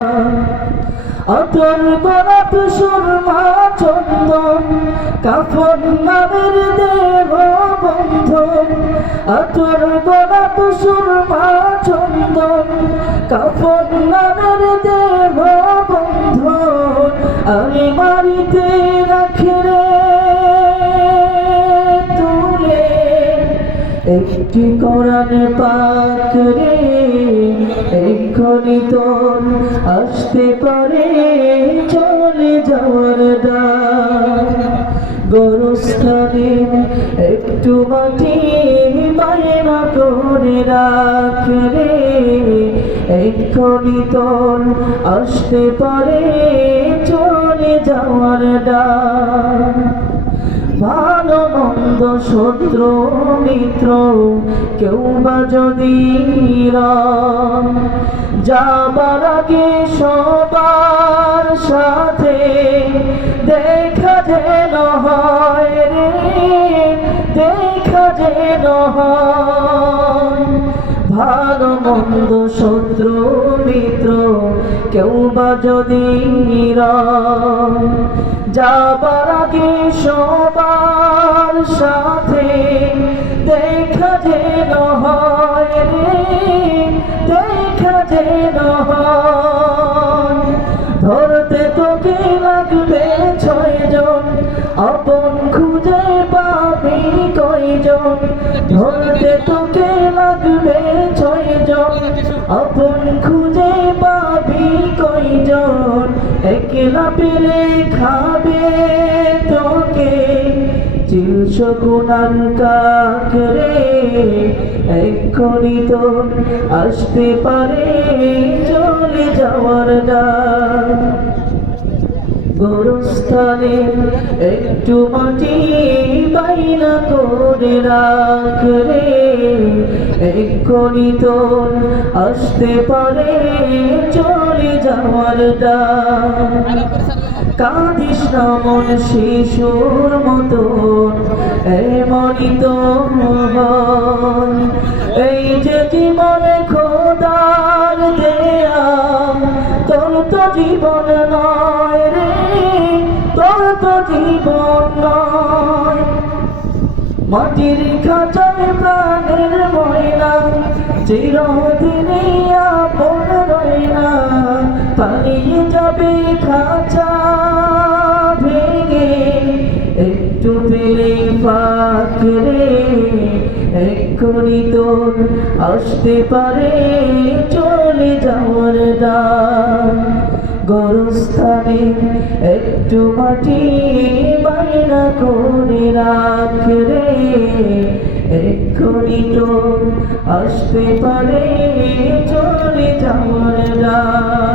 অতর গোলাপ সুরমা চন্দন কাফন নামের দেহ বন্ধন। অতর গোলাপ সুরমা চন্দন কাফন নামের দেহ বন্ধন। আমি মারিতে রাখে রে তুলে একটি কোরআন পাক রে। এক্ষুনি তোর আসতে পারে চলে যাওয়ার ডাক। গোরস্থানে একটু মাটি বায়না করে রাখ রে। এক্ষুনি তোর আসতে পারে চলে যাওয়ার ডাক। ভালো মন্দ শত্রু মিত্র কেউ বা যদি যাবার আগে সবার সাথে দেখা যেন হয় রে, দেখা যেন হয়। ভালো মন্দ শত্রু মিত্র কেউ বা যদি যাবার আগে সবার সাথে দেখা যেন হয় রে, দেখা যেন হয়। ধরতে তোকে লাগবে 6 জন, আপন খুঁজে পাবি কয়জন। ধরতে তোকে লাগবে 6 জন, আপন খুঁজে পাবি কয়জন। একলা পেলে খাবে তোকে চিলশকুনান কাক রে। এক্ষুনি তোর আসতে পারে চলে যাওয়ার ডাক। গোরস্থানে একটু মাটি বাইনা করে রাখ রে। এক্ষুনি তোর আসতে পারে চলে যাওয়ার ডাক। কাঁদিস না মন শিশুর মতন, এমনই তো হয়। এই যে জীবনে খোদার দেয়া, তোর তো জীবন নয় রে, তোর তো জীবন নয়। মাটির খাঁচায় প্রাণের ময়না চিরদিনে আপন রয় না। পালিয়ে যাবে খাঁচা ভেঙে একটু পেলে ফাঁক রে। এক্ষুনি তোর আসতে পারে চলে যাওয়ার ডাক। গোরস্থানে একটু মাটি বাইনা করে রাখ রে। এক্ষুনি তোর আসতে পারে চলে যাওয়ার ডাক।